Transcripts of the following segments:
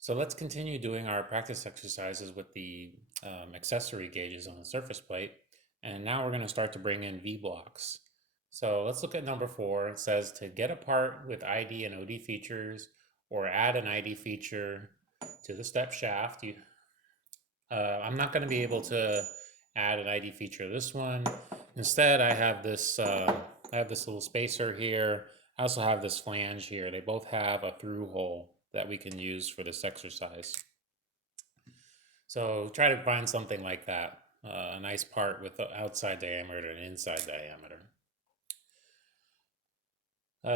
So let's continue doing our practice exercises with the accessory gauges on the surface plate. And now we're going to start to bring in V-blocks. So let's look at number 4. It says to get a part with ID and OD features or add an ID feature to the step shaft. I'm not going to be able to add an ID feature to this one. Instead, I have this little spacer here. I also have this flange here. They both have a through hole that we can use for this exercise. So try to find something like that, a nice part with the outside diameter and inside diameter.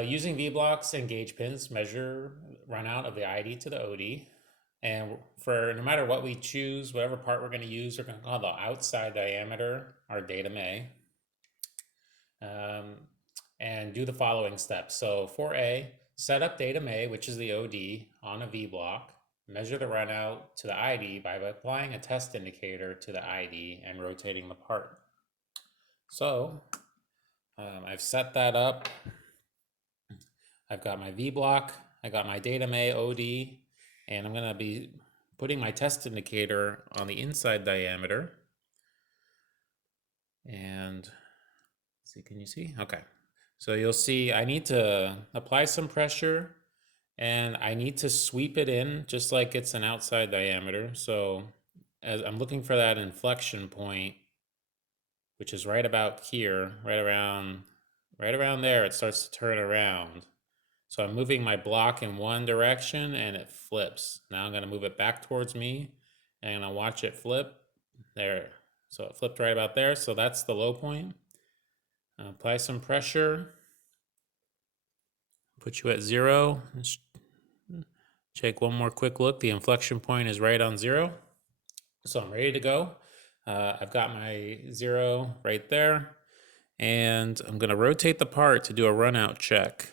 Using V-blocks and gauge pins, measure runout of the ID to the OD. And for no matter what we choose, whatever part we're going to use, we're going to call the outside diameter our datum A. And do the following steps. So for A, set up datum A, which is the OD, on a V-block. Measure the runout to the ID by applying a test indicator to the ID and rotating the part. So I've set that up. I've got my V-block, I got my datum A OD, and I'm going to be putting my test indicator on the inside diameter. And let's see, can you see? Okay. So you'll see I need to apply some pressure and I need to sweep it in just like it's an outside diameter. So as I'm looking for that inflection point, which is right about here, right around there, it starts to turn around. So I'm moving my block in one direction and it flips. Now I'm going to move it back towards me and I'm going to watch it flip. There. So it flipped right about there. So that's the low point. Apply some pressure. Put you at 0. Take one more quick look. The inflection point is right on 0. So I'm ready to go. I've got my 0 right there. And I'm going to rotate the part to do a runout check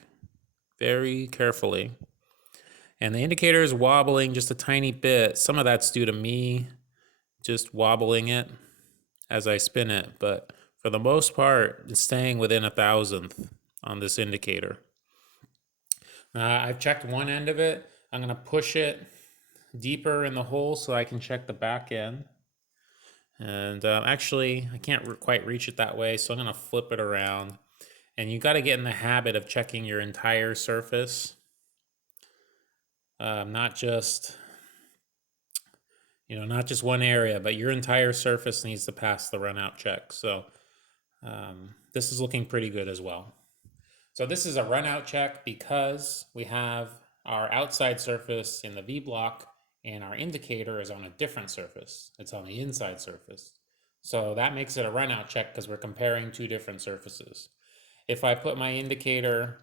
very carefully. And the indicator is wobbling just a tiny bit. Some of that's due to me just wobbling it as I spin it. But for the most part, it's staying within 1,000th on this indicator. I've checked one end of it. I'm going to push it deeper in the hole so I can check the back end. And actually, I can't quite reach it that way, so I'm going to flip it around. And you got to get in the habit of checking your entire surface, not just one area, but your entire surface needs to pass the runout check. So this is looking pretty good as well. So this is a runout check because we have our outside surface in the V-block and our indicator is on a different surface. It's on the inside surface. So that makes it a runout check because we're comparing two different surfaces. If I put my indicator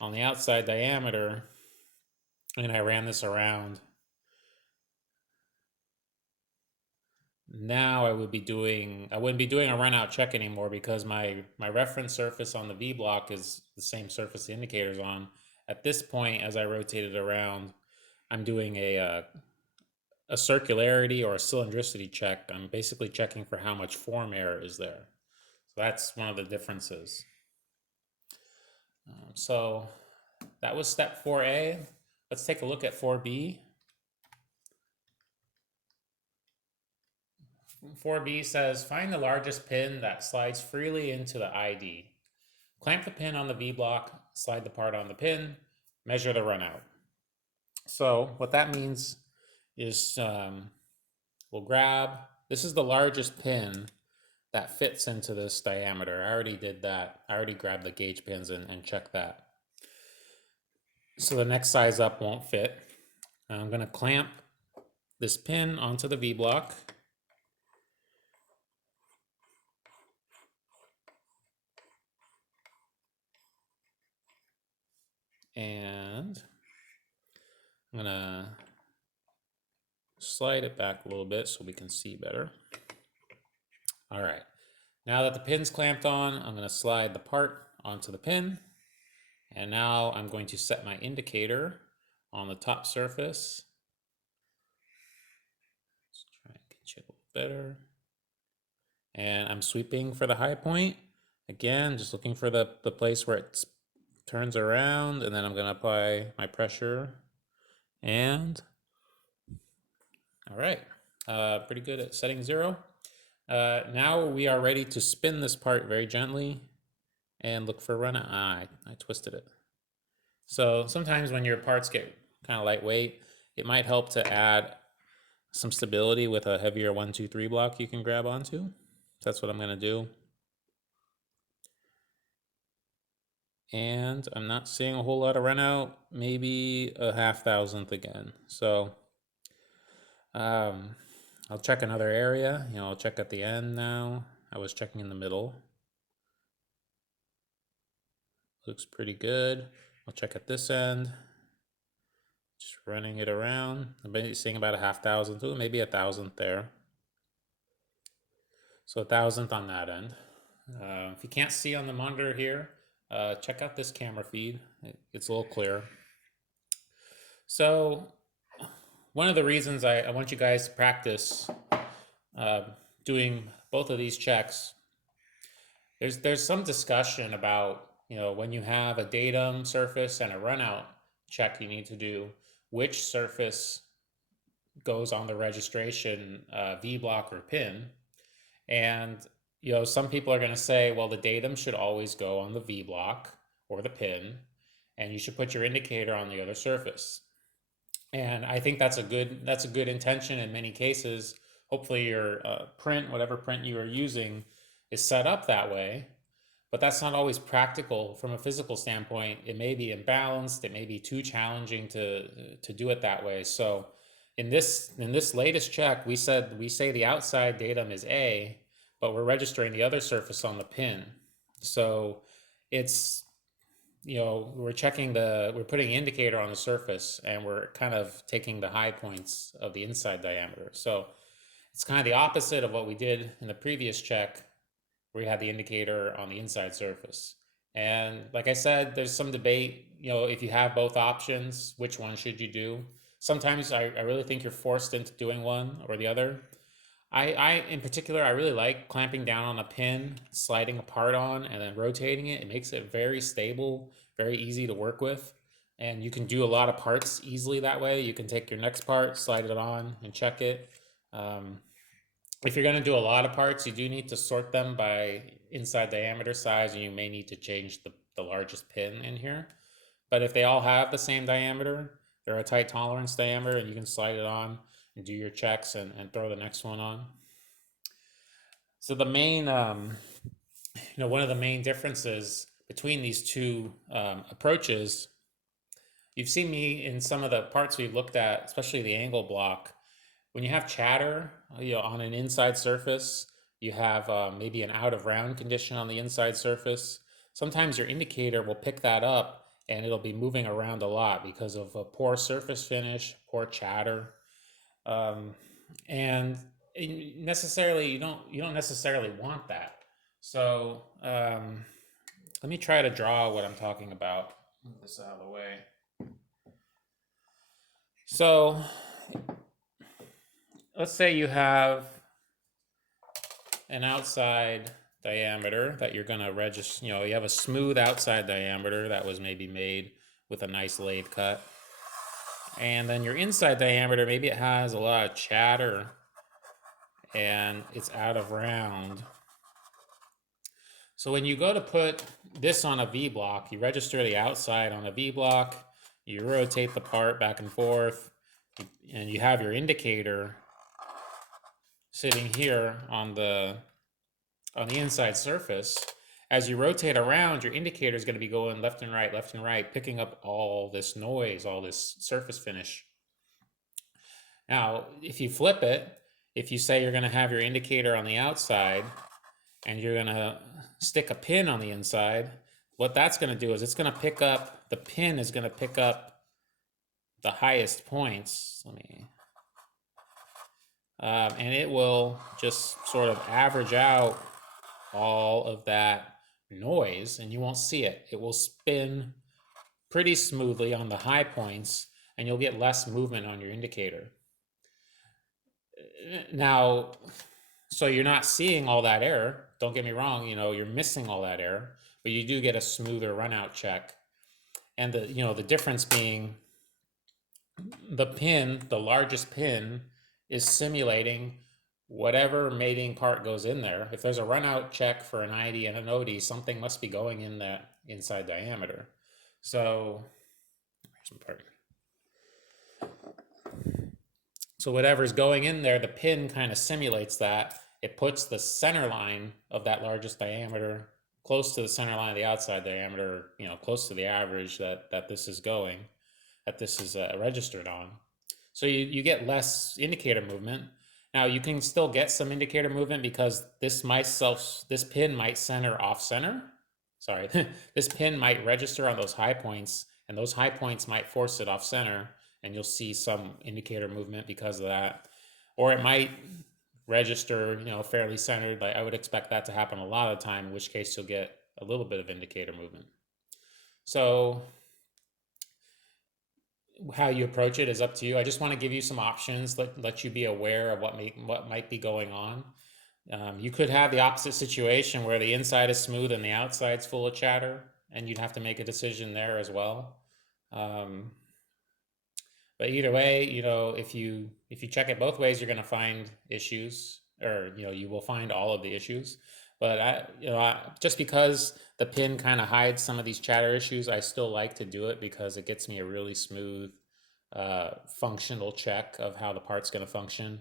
on the outside diameter and I ran this around, now I wouldn't be doing a runout check anymore because my reference surface on the V-block is the same surface the indicator's on. At this point, as I rotate it around, I'm doing a circularity or a cylindricity check. I'm basically checking for how much form error is there. So that's one of the differences. So that was step 4A. Let's take a look at 4B. 4B says, find the largest pin that slides freely into the ID. Clamp the pin on the V-block, slide the part on the pin, measure the runout. So what that means is we'll grab, this is the largest pin that fits into this diameter. I already did that. I already grabbed the gauge pins and checked that. So the next size up won't fit. I'm going to clamp this pin onto the V-block. And I'm going to slide it back a little bit so we can see better. All right. Now that the pin's clamped on, I'm going to slide the part onto the pin. And now I'm going to set my indicator on the top surface. Let's try and get you a little better. And I'm sweeping for the high point. Again, just looking for the place where it turns around, and then I'm going to apply my pressure. And All right, pretty good at setting 0. Now we are ready to spin this part very gently and look for runout. I twisted it. So sometimes when your parts get kind of lightweight, it might help to add some stability with a heavier 1, 2, 3 block you can grab onto. That's what I'm going to do. And I'm not seeing a whole lot of runout, maybe a 0.5 thousandth again. So I'll check another area. I'll check at the end now. I was checking in the middle. Looks pretty good. I'll check at this end. Just running it around. I'm seeing about a 0.5 thousandth, maybe a 1,000th there. So a 1,000th on that end. If you can't see on the monitor here, check out this camera feed. It's a little clearer. So one of the reasons I want you guys to practice doing both of these checks, there's some discussion about, when you have a datum surface and a runout check you need to do, which surface goes on the registration Vblock or pin. And some people are going to say, well, the datum should always go on the Vblock or the pin, and you should put your indicator on the other surface. And I think that's a good intention in many cases. Hopefully your print, whatever print you are using, is set up that way. But that's not always practical from a physical standpoint. It may be imbalanced. It may be too challenging to do it that way. So in this latest check, we say the outside datum is A, but we're registering the other surface on the pin. So it's, we're putting an indicator on the surface, and we're kind of taking the high points of the inside diameter. So it's kind of the opposite of what we did in the previous check, where we had the indicator on the inside surface. And like I said, there's some debate, if you have both options, which one should you do? Sometimes I really think you're forced into doing one or the other. In particular, I really like clamping down on a pin, sliding a part on, and then rotating it. It makes it very stable, very easy to work with. And you can do a lot of parts easily that way. You can take your next part, slide it on, and check it. If you're going to do a lot of parts, you do need to sort them by inside diameter size, and you may need to change the largest pin in here. But if they all have the same diameter, they're a tight tolerance diameter, and you can slide it on and do your checks and throw the next one on. So the main, one of the main differences between these two approaches, you've seen me in some of the parts we've looked at, especially the angle block. When you have chatter, on an inside surface, you have maybe an out of round condition on the inside surface. Sometimes your indicator will pick that up, and it'll be moving around a lot because of a poor surface finish, poor chatter, and necessarily you don't necessarily want that. So let me try to draw what I'm talking about. Move this out of the way. So let's say you have an outside diameter that you're going to register. You have a smooth outside diameter that was maybe made with a nice lathe cut. And then your inside diameter, maybe it has a lot of chatter and it's out of round. So when you go to put this on a V-block, you register the outside on a V-block, you rotate the part back and forth, and you have your indicator sitting here on the inside surface. As you rotate around, your indicator is going to be going left and right, picking up all this noise, all this surface finish. Now, if you flip it, if you say you're going to have your indicator on the outside and you're going to stick a pin on the inside, what that's going to do is it's going to pick up, the pin is going to pick up the highest points. And it will just sort of average out all of that noise, and you won't see it. It will spin pretty smoothly on the high points, and you'll get less movement on your indicator. Now, so you're not seeing all that error. Don't get me wrong, you're missing all that error, but you do get a smoother runout check. And the difference being the pin, the largest pin, is simulating whatever mating part goes in there. If there's a runout check for an ID and an OD, something must be going in that inside diameter. So, here's my part. So whatever's going in there, the pin kind of simulates that. It puts the center line of that largest diameter close to the center line of the outside diameter, close to the average that this is going, that this is registered on. So you get less indicator movement. Now you can still get some indicator movement because this pin might center off center. Sorry, this pin might register on those high points, and those high points might force it off center, and you'll see some indicator movement because of that. Or it might register, fairly centered. Like I would expect that to happen a lot of the time, in which case you'll get a little bit of indicator movement. So how you approach it is up to you. I just want to give you some options, let you be aware of what might be going on. You could have the opposite situation where the inside is smooth and the outside's full of chatter, and you'd have to make a decision there as well. But either way, if you check it both ways, you're going to find issues, or you will find all of the issues. But just because the pin kind of hides some of these chatter issues, I still like to do it because it gets me a really smooth functional check of how the part's going to function.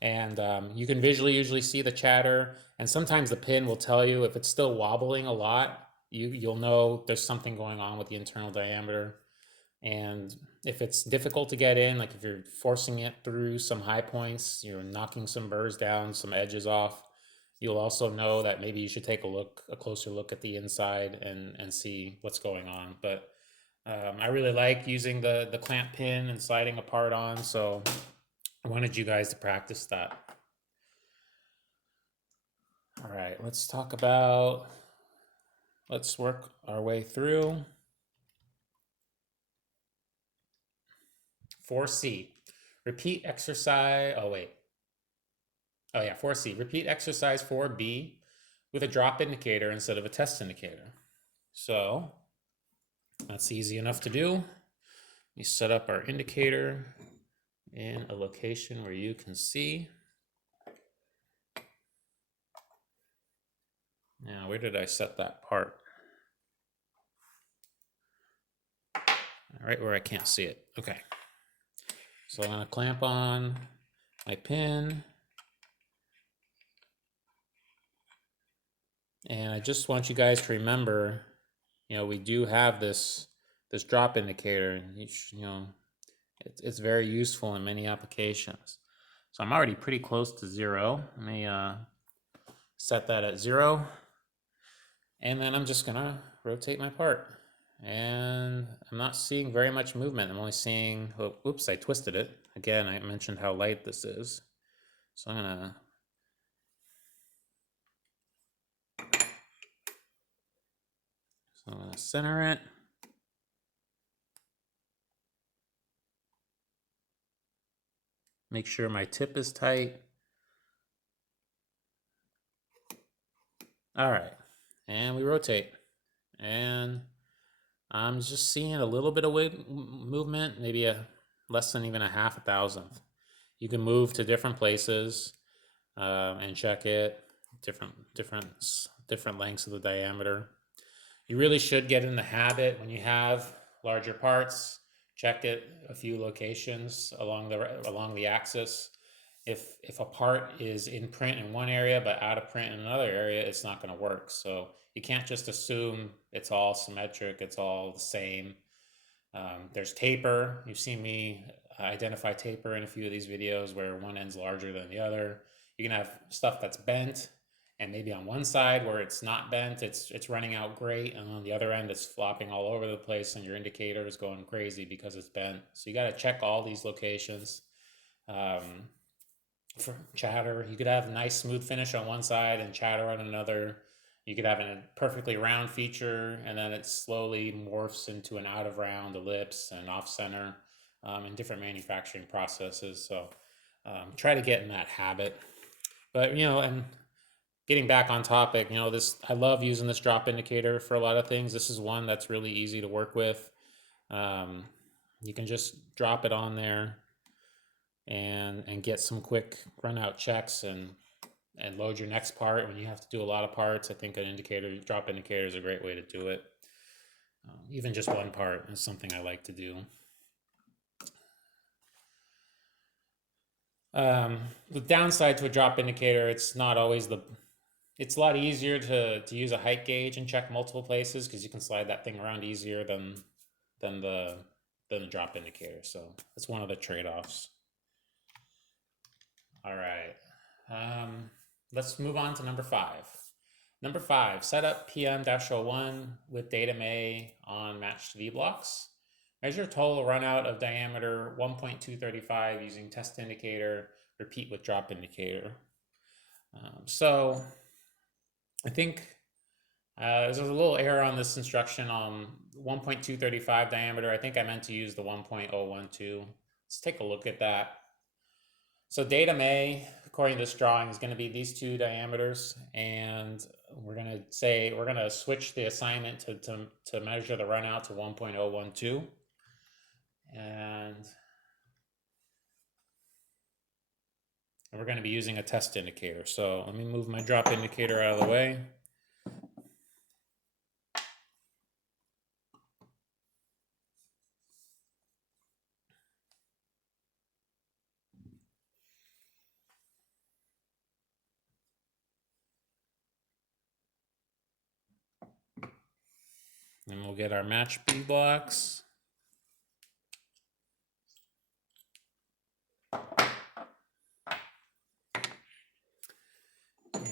And you can visually usually see the chatter, and sometimes the pin will tell you if it's still wobbling a lot. You'll know there's something going on with the internal diameter. And if it's difficult to get in, like if you're forcing it through some high points, you're knocking some burrs down, some edges off, you'll also know that maybe you should take a closer look at the inside and see what's going on. But I really like using the clamp pin and sliding a part on, so I wanted you guys to practice that. All right, let's work our way through. 4C, repeat exercise, 4C, repeat exercise 4B with a drop indicator instead of a test indicator. So that's easy enough to do. We set up our indicator in a location where you can see. Now, where did I set that part? All right, where I can't see it. Okay. So I'm going to clamp on my pin. And I just want you guys to remember, we do have this drop indicator, and it's very useful in many applications. So I'm already pretty close to 0. Let me set that at 0. And then I'm just gonna rotate my part. And I'm not seeing very much movement. I'm only seeing, oops, I twisted it. Again, I mentioned how light this is. So I'm gonna center it. Make sure my tip is tight. All right, and we rotate. And I'm just seeing a little bit of movement, maybe less than even a half a thousandth. You can move to different places and check it, different lengths of the diameter. You really should get in the habit when you have larger parts, check it a few locations along the axis. If a part is in print in one area but out of print in another area, it's not going to work. So you can't just assume it's all symmetric, it's all the same. There's taper. You've seen me identify taper in a few of these videos where one end's larger than the other. You can have stuff that's bent, and maybe on one side where it's not bent, it's running out great, and on the other end it's flopping all over the place, and your indicator is going crazy because it's bent. So you got to check all these locations. For chatter, you could have a nice smooth finish on one side and chatter on another. You could have a perfectly round feature, and then it slowly morphs into an out of round ellipse and off center in different manufacturing processes. So try to get in that habit. But and getting back on topic, I love using this drop indicator for a lot of things. This is one that's really easy to work with. You can just drop it on there, and get some quick runout checks and load your next part when you have to do a lot of parts. I think an indicator, drop indicator, is a great way to do it. Even just one part is something I like to do. The downside to a drop indicator, it's not always it's a lot easier to use a height gauge and check multiple places because you can slide that thing around easier than the drop indicator. So that's one of the trade-offs. All right. Let's move on to number 5. Number 5, set up PM-01 with datum A on matched V-blocks. Measure total runout of diameter 1.235 using test indicator, repeat with drop indicator. So I think there's a little error on this instruction on 1.235 diameter. I think I meant to use the 1.012. Let's take a look at that. So datum A, according to this drawing, is going to be these two diameters, and we're going to switch the assignment to measure the runout to 1.012. And we're going to be using a test indicator. So let me move my drop indicator out of the way. And we'll get our match B blocks.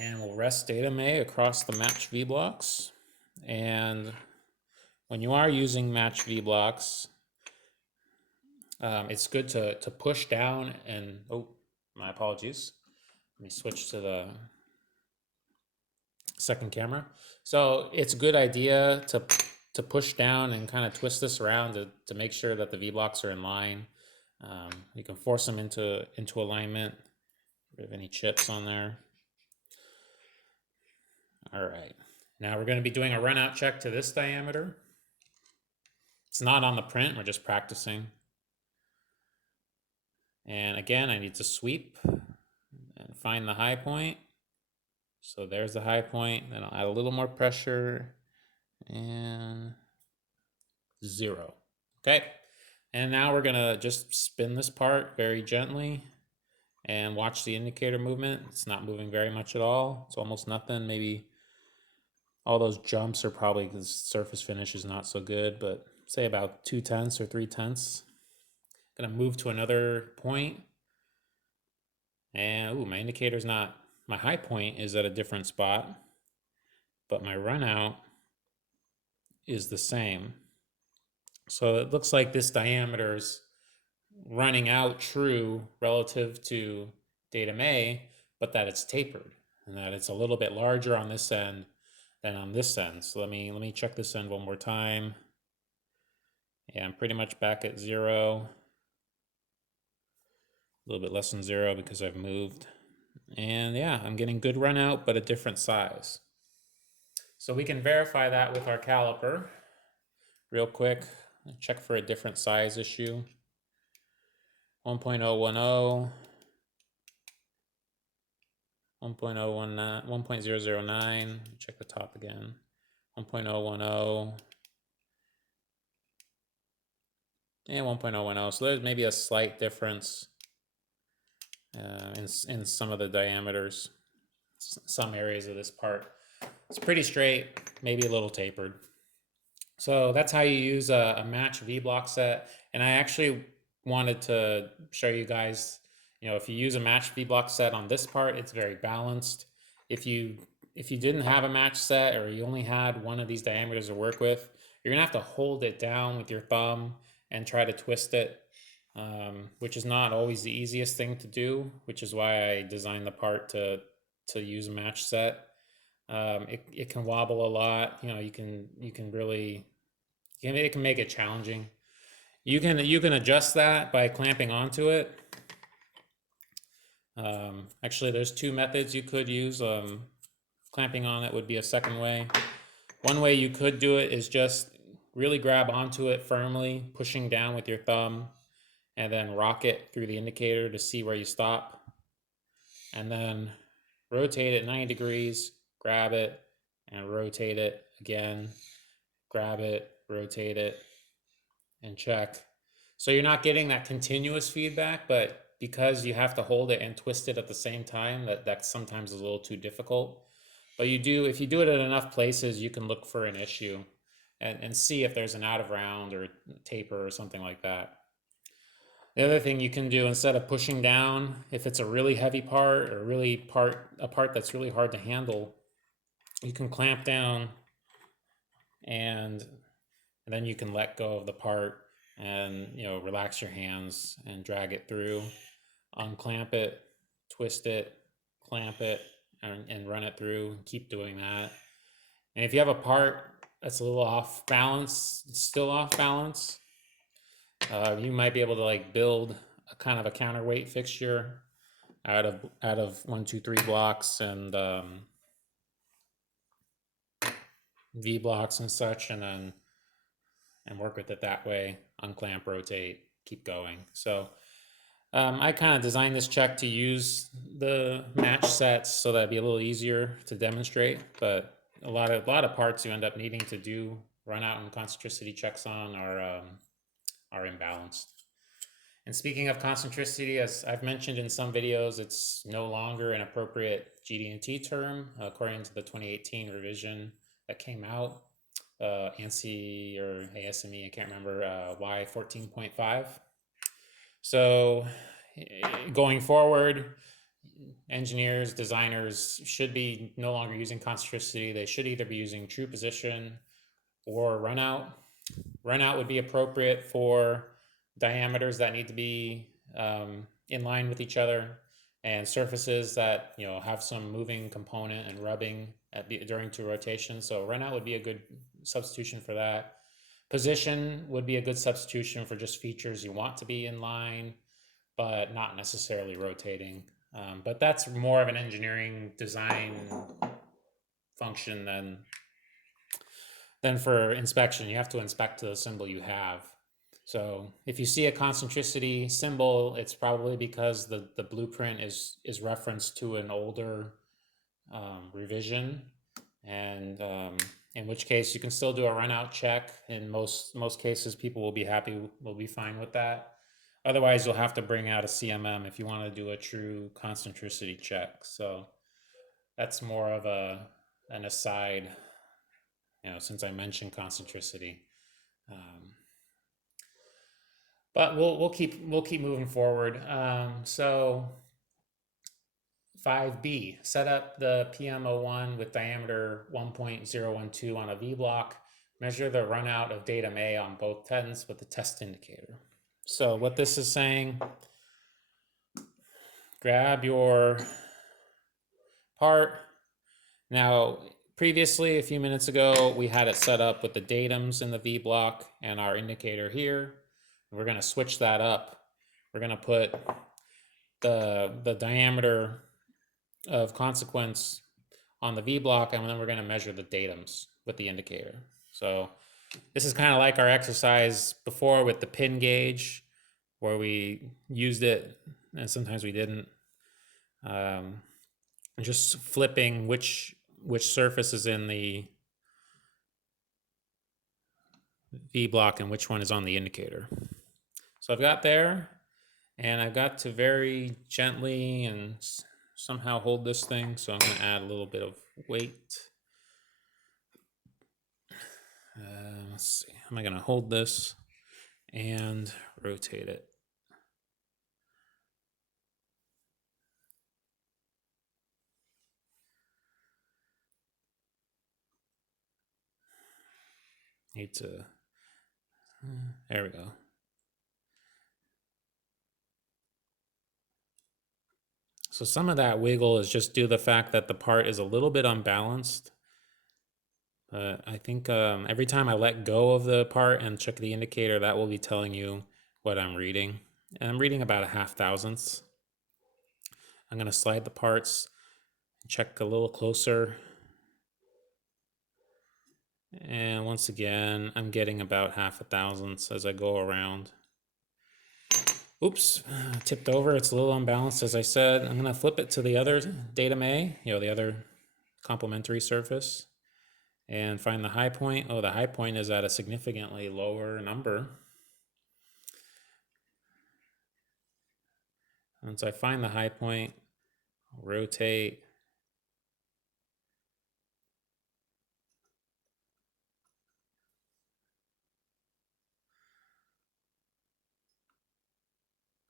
And we'll rest datum A across the match V blocks. And when you are using match V blocks, it's good to push down and, oh, my apologies. Let me switch to the second camera. So it's a good idea to push down and kind of twist this around to make sure that the V blocks are in line. You can force them into alignment. Get rid of any chips on there. All right, now we're going to be doing a runout check to this diameter. It's not on the print, we're just practicing. And again, I need to sweep and find the high point. So there's the high point, then I'll add a little more pressure and 0. Okay, and now we're gonna just spin this part very gently and watch the indicator movement. It's not moving very much at all. It's almost nothing. Maybe all those jumps are probably because surface finish is not so good, but say about 0.2 or 0.3. Gonna move to another point, and my indicator's not, my high point is at a different spot, but my runout is the same. So it looks like this diameter is running out true relative to datum A, but that it's tapered and that it's a little bit larger on this end than on this end. So let me check this end one more time. Yeah, I'm pretty much back at 0. A little bit less than 0 because I've moved. And yeah, I'm getting good runout, but a different size. So we can verify that with our caliper real quick. Check for a different size issue. 1.010, 1.019, 1.009. Check the top again. 1.010 and 1.010. So there's maybe a slight difference in some of the diameters, some areas of this part. It's pretty straight, maybe a little tapered. So that's how you use a match V-block set. And I actually wanted to show you guys, if you use a match V-block set on this part, it's very balanced. If you didn't have a match set, or you only had one of these diameters to work with, you're gonna have to hold it down with your thumb and try to twist it, which is not always the easiest thing to do, which is why I designed the part to use a match set. It can wobble a lot. You can really, it can make it challenging. You can adjust that by clamping onto it. Actually, there's 2 methods you could use. Clamping on it would be a second way. One way you could do it is just really grab onto it firmly, pushing down with your thumb, and then rock it through the indicator to see where you stop, and then rotate it 90 degrees, grab it, and rotate it again, grab it, rotate it, and check. So you're not getting that continuous feedback, but because you have to hold it and twist it at the same time, that sometimes is a little too difficult. But you do, if you do it at enough places, you can look for an issue and see if there's an out of round or taper or something like that. The other thing you can do, instead of pushing down, if it's a really heavy part or a part that's really hard to handle, you can clamp down and then you can let go of the part and relax your hands and drag it through, unclamp it, twist it, clamp it, and run it through. Keep doing that. And if you have a part that's a little off balance, still off balance, you might be able to like build a kind of a counterweight fixture out of 1, 2, 3 blocks and V blocks and such, and work with it that way. Unclamp, rotate, keep going. So I kind of designed this check to use the match sets so that it'd be a little easier to demonstrate. But a lot of parts you end up needing to do runout and concentricity checks on are imbalanced. And speaking of concentricity, as I've mentioned in some videos, it's no longer an appropriate GD&T term according to the 2018 revision that came out. ANSI or ASME, I can't remember, Y14.5. So going forward, engineers, designers should be no longer using concentricity. They should either be using true position or runout. Runout would be appropriate for diameters that need to be in line with each other and surfaces that have some moving component and rubbing during two rotations. So runout would be a good substitution for that. Position would be a good substitution for just features you want to be in line, but not necessarily rotating. But that's more of an engineering design function than for inspection. You have to inspect the symbol you have. So if you see a concentricity symbol, it's probably because the blueprint is referenced to an older revision, and in which case you can still do a runout check. In most cases, people will be fine with that. Otherwise, you'll have to bring out a CMM if you want to do a true concentricity check. So that's more of an aside, since I mentioned concentricity. But we'll keep moving forward. So 5B, set up the PM01 with diameter 1.012 on a Vblock. Measure the runout of datum A on both tens with the test indicator. So what this is saying, grab your part. Now, previously, a few minutes ago, we had it set up with the datums in the Vblock and our indicator here. We're going to switch that up. We're going to put the diameter of consequence on the Vblock, and then we're going to measure the datums with the indicator. So this is kind of like our exercise before with the pin gauge, where we used it and sometimes we didn't. Just flipping which surface is in the Vblock and which one is on the indicator. So I've got there, and I've got to very gently and somehow hold this thing. So I'm going to add a little bit of weight. Let's see. Am I going to hold this and rotate it? Need to. There we go. So some of that wiggle is just due to the fact that the part is a little bit unbalanced. I think every time I let go of the part and check the indicator, that will be telling you what I'm reading. And I'm reading about a 0.5 thousandths. I'm going to slide the parts, check a little closer. And once again, I'm getting about 0.5 thousandths as I go around. Oops, tipped over. It's a little unbalanced, as I said. I'm going to flip it to the other datum A, the other complementary surface, and find the high point. Oh, the high point is at a significantly lower number. Once I find the high point, I'll rotate.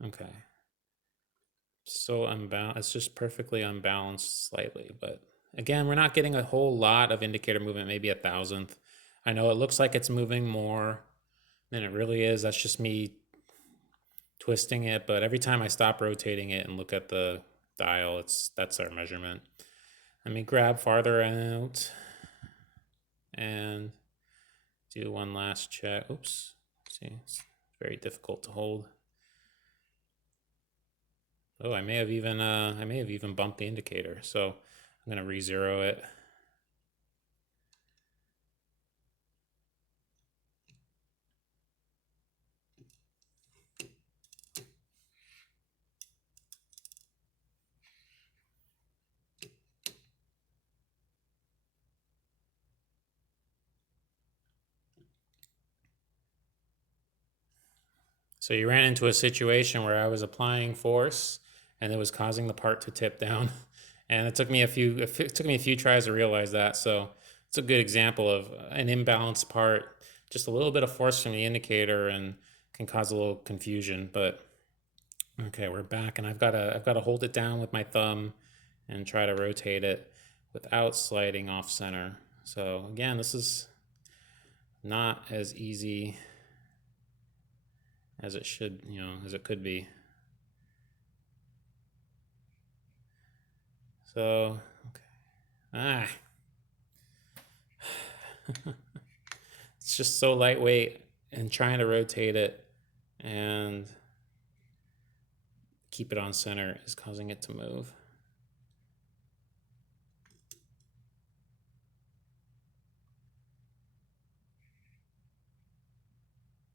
Okay. So unbalanced. It's just perfectly unbalanced slightly, but again, we're not getting a whole lot of indicator movement, maybe a thousandth. I know it looks like it's moving more than it really is. That's just me twisting it, but every time I stop rotating it and look at the dial, that's our measurement. Let me grab farther out and do one last check. Oops. See, it's very difficult to hold. Oh, I may have even bumped the indicator. So I'm gonna re-zero it. So you ran into a situation where I was applying force and it was causing the part to tip down. And it took me a few tries to realize that. So it's a good example of an imbalanced part, just a little bit of force from the indicator and can cause a little confusion. But okay, we're back and I've got to hold it down with my thumb and try to rotate it without sliding off center. So again, this is not as easy as it should, as it could be. So, okay. It's just so lightweight, and trying to rotate it and keep it on center is causing it to move.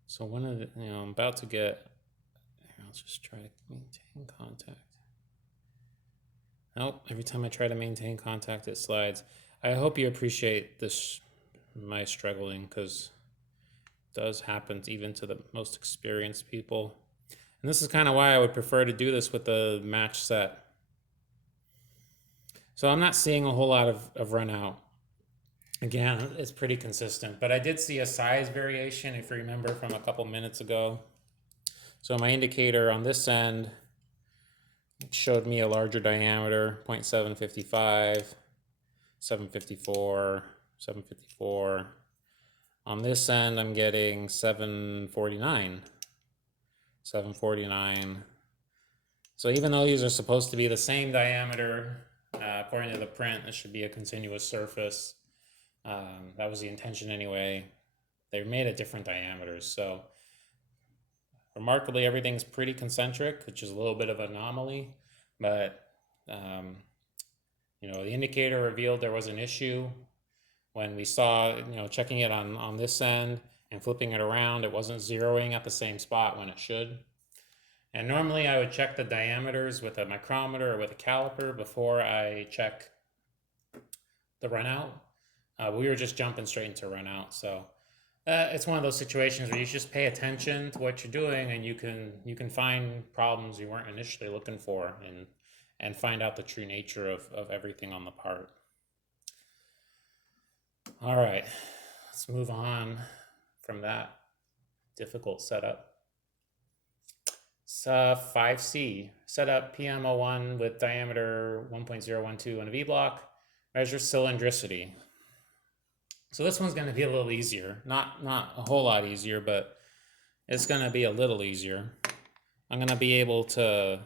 So one of the, I'm about to get, I'll just try to maintain contact. Nope, every time I try to maintain contact, it slides. I hope you appreciate this, my struggling, because it does happen even to the most experienced people. And this is kind of why I would prefer to do this with the match set. So I'm not seeing a whole lot of run out. Again, it's pretty consistent, but I did see a size variation, if you remember from a couple minutes ago. So my indicator on this end showed me a larger diameter, 0.755, 754, 754. On this end, I'm getting 749, 749. So even though these are supposed to be the same diameter, according to the print, this should be a continuous surface. That was the intention anyway. They're made at different diameters, so remarkably everything's pretty concentric, which is a little bit of an anomaly, but the indicator revealed there was an issue when we saw, checking it on this end and flipping it around, it wasn't zeroing at the same spot when it should. And normally I would check the diameters with a micrometer or with a caliper before I check the runout. We were just jumping straight into runout, so it's one of those situations where you just pay attention to what you're doing, and you can find problems you weren't initially looking for, and find out the true nature of everything on the part. All right, let's move on from that difficult setup. So 5C, set up PM01 with diameter 1.012 in a Vblock, measure cylindricity. So this one's going to be a little easier, not a whole lot easier, but it's going to be a little easier. I'm going to be able to,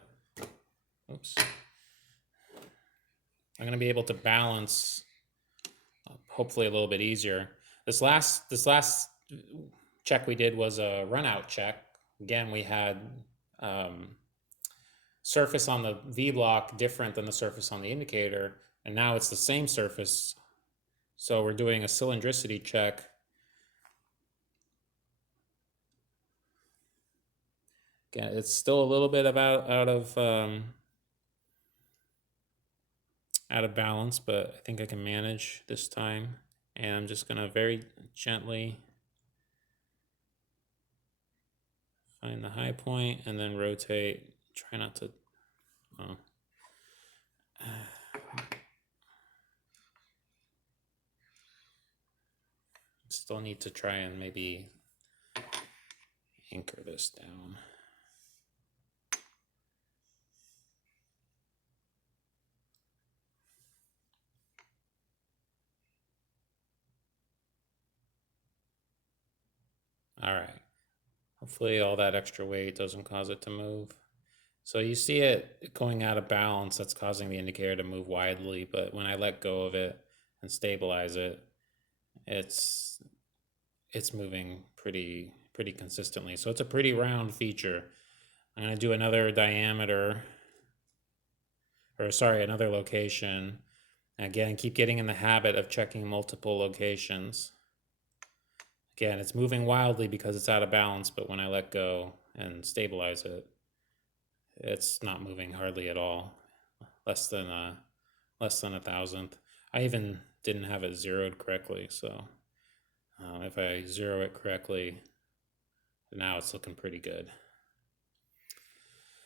balance, hopefully a little bit easier. This last check we did was a runout check. Again, we had surface on the Vblock different than the surface on the indicator, and now it's the same surface. So we're doing a cylindricity check. Again, it's still a little bit out of balance, but I think I can manage this time. And I'm just gonna very gently find the high point and then rotate. Try not to. Oh. Still need to try and maybe anchor this down. All right. Hopefully all that extra weight doesn't cause it to move. So you see it going out of balance, that's causing the indicator to move widely, but when I let go of it and stabilize it, it's moving pretty consistently. So it's a pretty round feature. I'm going to do another diameter, or sorry, another location. Again, keep getting in the habit of checking multiple locations. Again, it's moving wildly because it's out of balance, but when I let go and stabilize it, it's not moving hardly at all. Less than a thousandth. I even didn't have it zeroed correctly, so if I zero it correctly, now it's looking pretty good.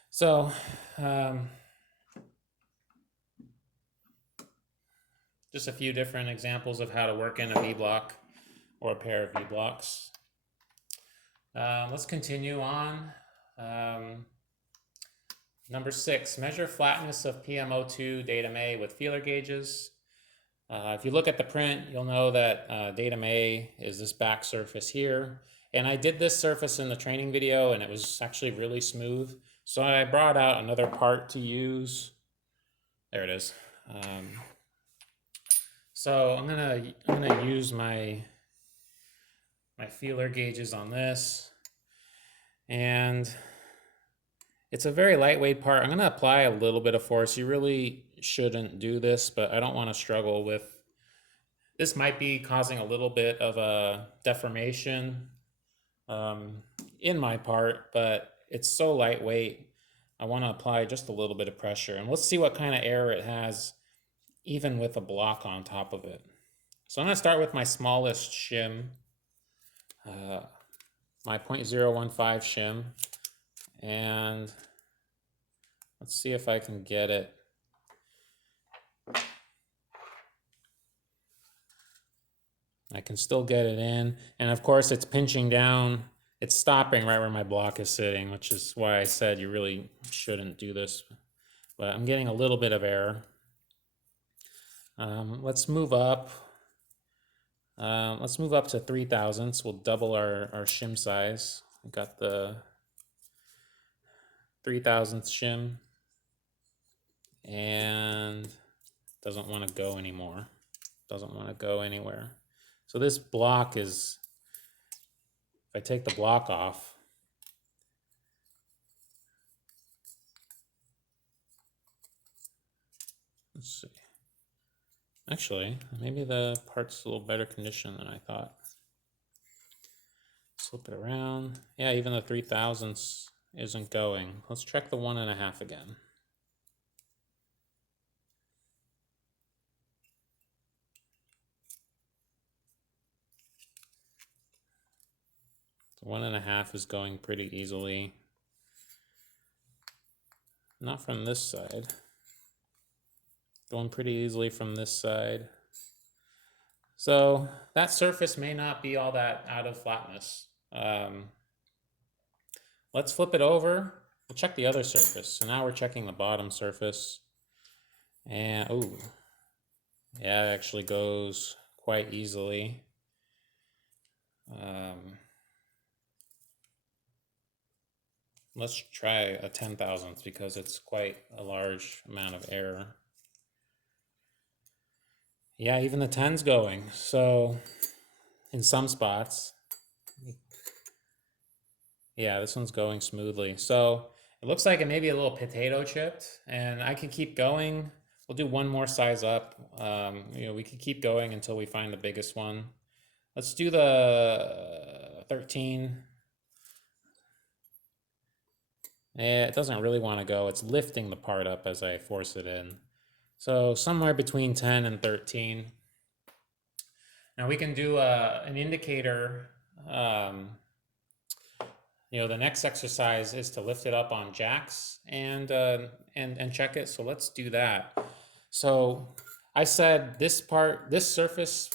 So just a few different examples of how to work in a V-block or a pair of V-blocks. Let's continue on. Number 6, measure flatness of PM02 datum A with feeler gauges. If you look at the print, you'll know that datum A is this back surface here. And I did this surface in the training video and it was actually really smooth. So I brought out another part to use. There it is. So I'm gonna use my feeler gauges on this, and it's a very lightweight part. I'm gonna apply a little bit of force. You really shouldn't do this, but I don't want to struggle with this. Might be causing a little bit of a deformation in my part, but it's so lightweight. I want to apply just a little bit of pressure, and let's see what kind of error it has even with a block on top of it. So I'm going to start with my smallest shim, my 0.015 shim, and let's see if I can get it. I can still get it in, and of course it's pinching down. It's stopping right where my block is sitting, which is why I said you really shouldn't do this. But I'm getting a little bit of error. Let's move up. Let's move up to 3 thousandths. We'll double our shim size. We've got the 3 thousandths shim, and doesn't want to go anymore. Doesn't want to go anywhere. So this block is, if I take the block off, let's see. Actually, maybe the part's a little better condition than I thought. Flip it around. Yeah, even the 3 thousandths isn't going. Let's check the 1.5 again. The 1.5 is going pretty easily. Not from this side. Going pretty easily from this side. So that surface may not be all that out of flatness. Let's flip it over. We'll check the other surface. So now we're checking the bottom surface. And, oh, yeah, it actually goes quite easily. Let's try a 10 thousandth because it's quite a large amount of error. Yeah, even the 10's going. So in some spots, yeah, this one's going smoothly. So it looks like it may be a little potato chipped, and I can keep going. We'll do one more size up. We can keep going until we find the biggest one. Let's do the 13. It doesn't really want to go. It's lifting the part up as I force it in. So somewhere between 10 and 13. Now we can do an indicator. The next exercise is to lift it up on jacks and check it. So let's do that. So I said this surface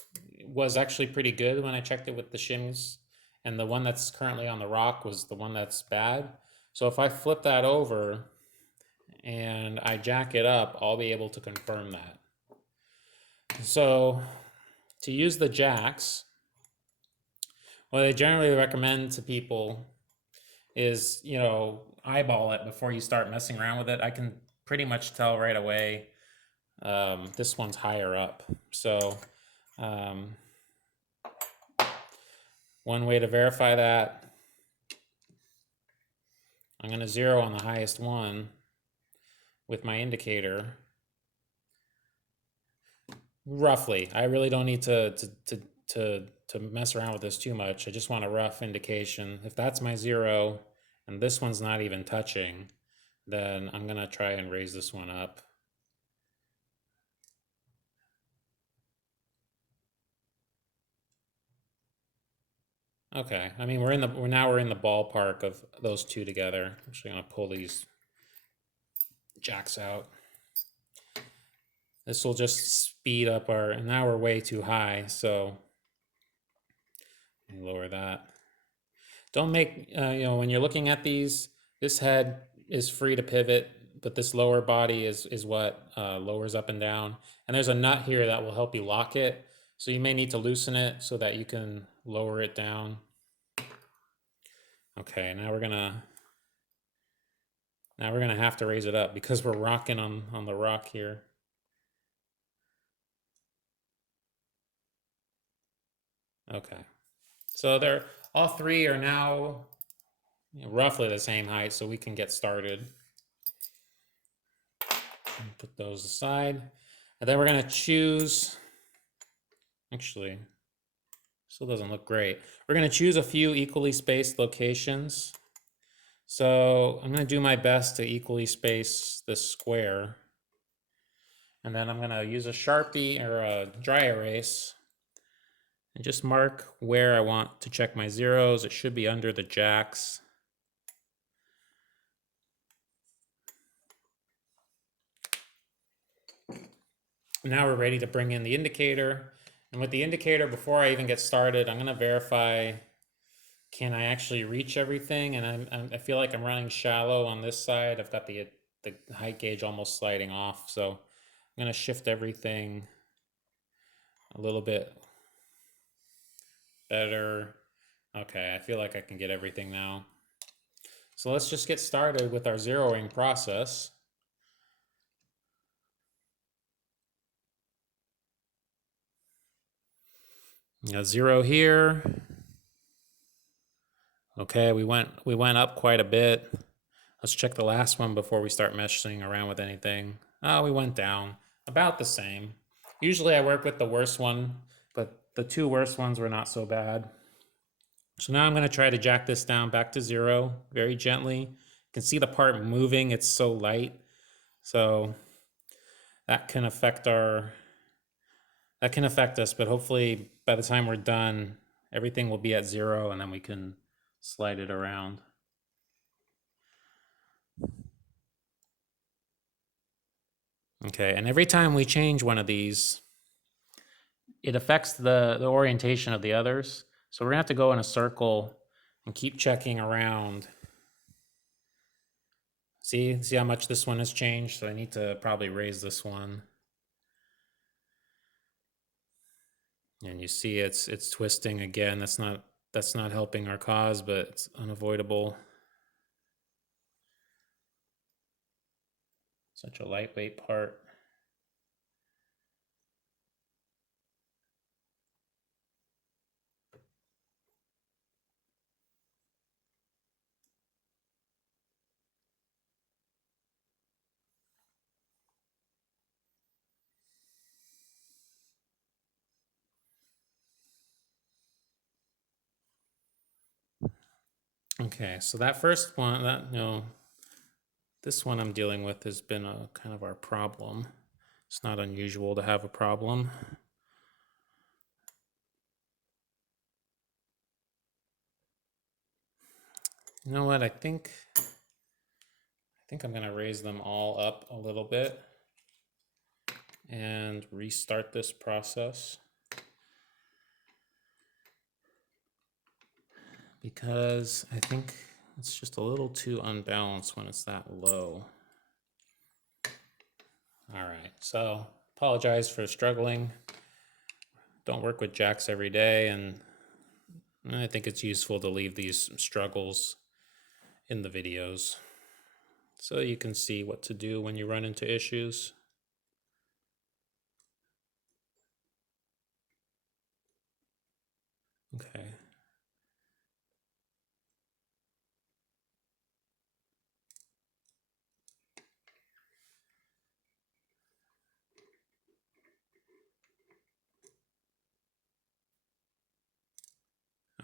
was actually pretty good when I checked it with the shims, and the one that's currently on the rock was the one that's bad. So if I flip that over and I jack it up, I'll be able to confirm that. So to use the jacks, what I generally recommend to people is, eyeball it before you start messing around with it. I can pretty much tell right away this one's higher up. So one way to verify that, I'm going to zero on the highest one with my indicator. Roughly. I really don't need to mess around with this too much. I just want a rough indication. If that's my zero and this one's not even touching, then I'm going to try and raise this one up. Okay, I mean we're in the ballpark of those two together. I'm actually gonna pull these jacks out. This will just speed up our, and now we're way too high, so lower that. Don't make, when you're looking at these, this head is free to pivot, but this lower body is what lowers up and down. And there's a nut here that will help you lock it. So you may need to loosen it so that you can lower it down. Okay, now we're gonna have to raise it up because we're rocking on the rock here. Okay, so they're all three are now roughly the same height, so we can get started. Put those aside, and then we're gonna choose. Actually, still doesn't look great. We're gonna choose a few equally spaced locations. So I'm gonna do my best to equally space this square. And then I'm gonna use a Sharpie or a dry erase and just mark where I want to check my zeros. It should be under the jacks. Now we're ready to bring in the indicator. And with the indicator, before I even get started, I'm gonna verify, can I actually reach everything? And I feel like I'm running shallow on this side. I've got the height gauge almost sliding off. So I'm gonna shift everything a little bit better. Okay, I feel like I can get everything now. So let's just get started with our zeroing process. Zero here. Okay, we went up quite a bit. Let's check the last one before we start messing around with anything. Oh, we went down about the same. Usually I work with the worst one, but the two worst ones were not so bad. So now I'm going to try to jack this down back to zero very gently. You can see the part moving, it's so light. So that can affect us, but hopefully by the time we're done, everything will be at zero and then we can slide it around. Okay, and every time we change one of these, it affects the orientation of the others. So we're gonna have to go in a circle and keep checking around. See how much this one has changed? So I need to probably raise this one. And you see it's twisting again. That's not helping our cause, but it's unavoidable. Such a lightweight part. Okay, so that first one, this one I'm dealing with has been a kind of our problem. It's not unusual to have a problem. You know what? I think I'm gonna raise them all up a little bit and restart this process, because I think it's just a little too unbalanced when it's that low. All right, so apologize for struggling. Don't work with jacks every day, and I think it's useful to leave these struggles in the videos so you can see what to do when you run into issues. Okay.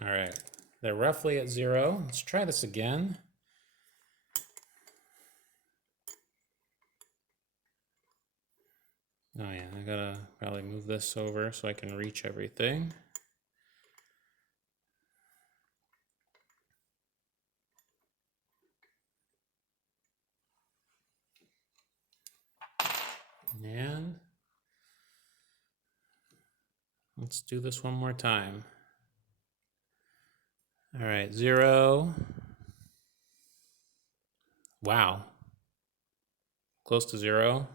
All right, they're roughly at 0. Let's try this again. Oh yeah, I gotta probably move this over so I can reach everything. And let's do this one more time. All right, 0. Wow. Close to 0.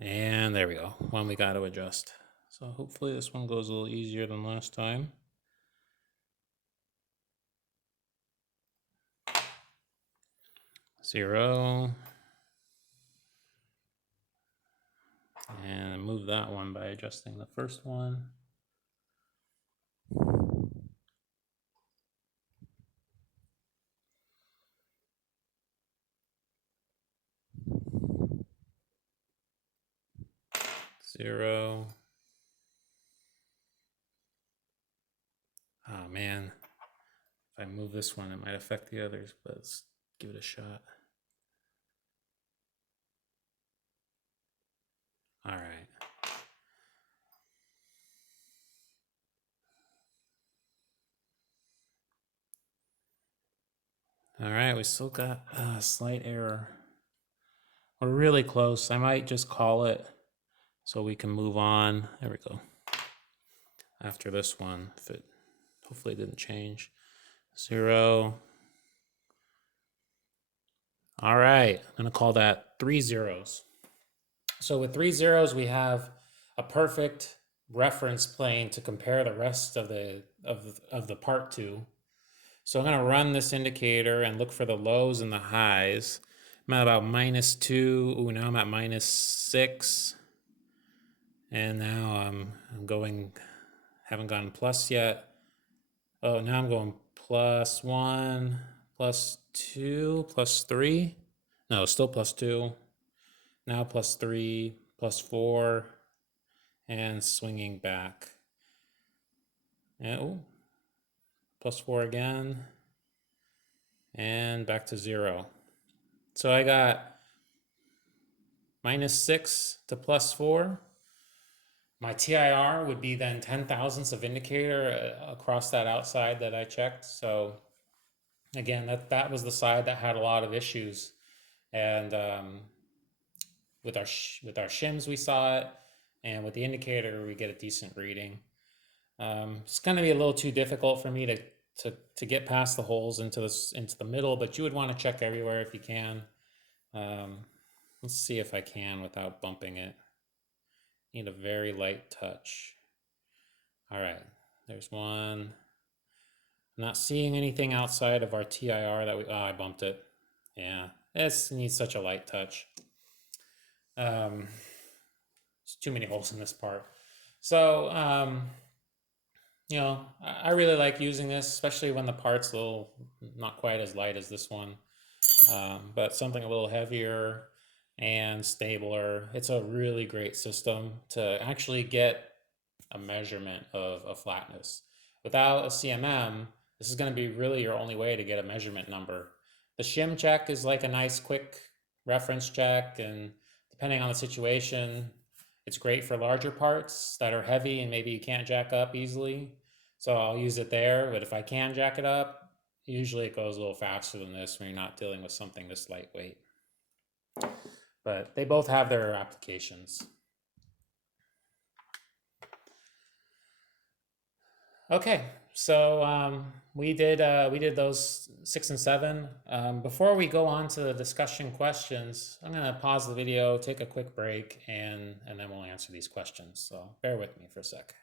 And there we go. One we got to adjust. So hopefully this one goes a little easier than last time. Zero. And move that one by adjusting the first one. Zero. Oh man, if I move this one, it might affect the others, but let's give it a shot. All right. All right, we still got a slight error. We're really close. I might just call it so we can move on. There we go. After this one, if it hopefully didn't change. 0. All right, I'm gonna call that 3 zeros. So with 3 zeros, we have a perfect reference plane to compare the rest of the part to. So I'm gonna run this indicator and look for the lows and the highs. I'm at about -2. Ooh, now I'm at -6. And now I'm going, haven't gone plus yet. Oh, now I'm going +1, +2, +3. No, still +2. Now +3, +4, and swinging back. And ooh, +4 again, and back to 0. So I got -6 to +4. My TIR would be then 10 thousandths of indicator across that outside that I checked. So again, that was the side that had a lot of issues. And with our shims, we saw it, and with the indicator, we get a decent reading. It's going to be a little too difficult for me to get past the holes into the middle, but you would want to check everywhere if you can. Let's see if I can without bumping it. Need a very light touch. All right, there's one. I'm not seeing anything outside of our TIR that I bumped it. Yeah, this needs such a light touch. There's too many holes in this part. So, you know, I really like using this, especially when the part's a little not quite as light as this one, but something a little heavier and stabler. It's a really great system to actually get a measurement of a flatness. Without a CMM, this is going to be really your only way to get a measurement number. The Shim check is like a nice quick reference check, and depending on the situation, it's great for larger parts that are heavy and maybe you can't jack up easily. So I'll use it there, but if I can jack it up, usually it goes a little faster than this when you're not dealing with something this lightweight. But they both have their applications. Okay, so we did those 6 and 7. Before we go on to the discussion questions, I'm gonna pause the video, take a quick break, and then we'll answer these questions. So bear with me for a sec.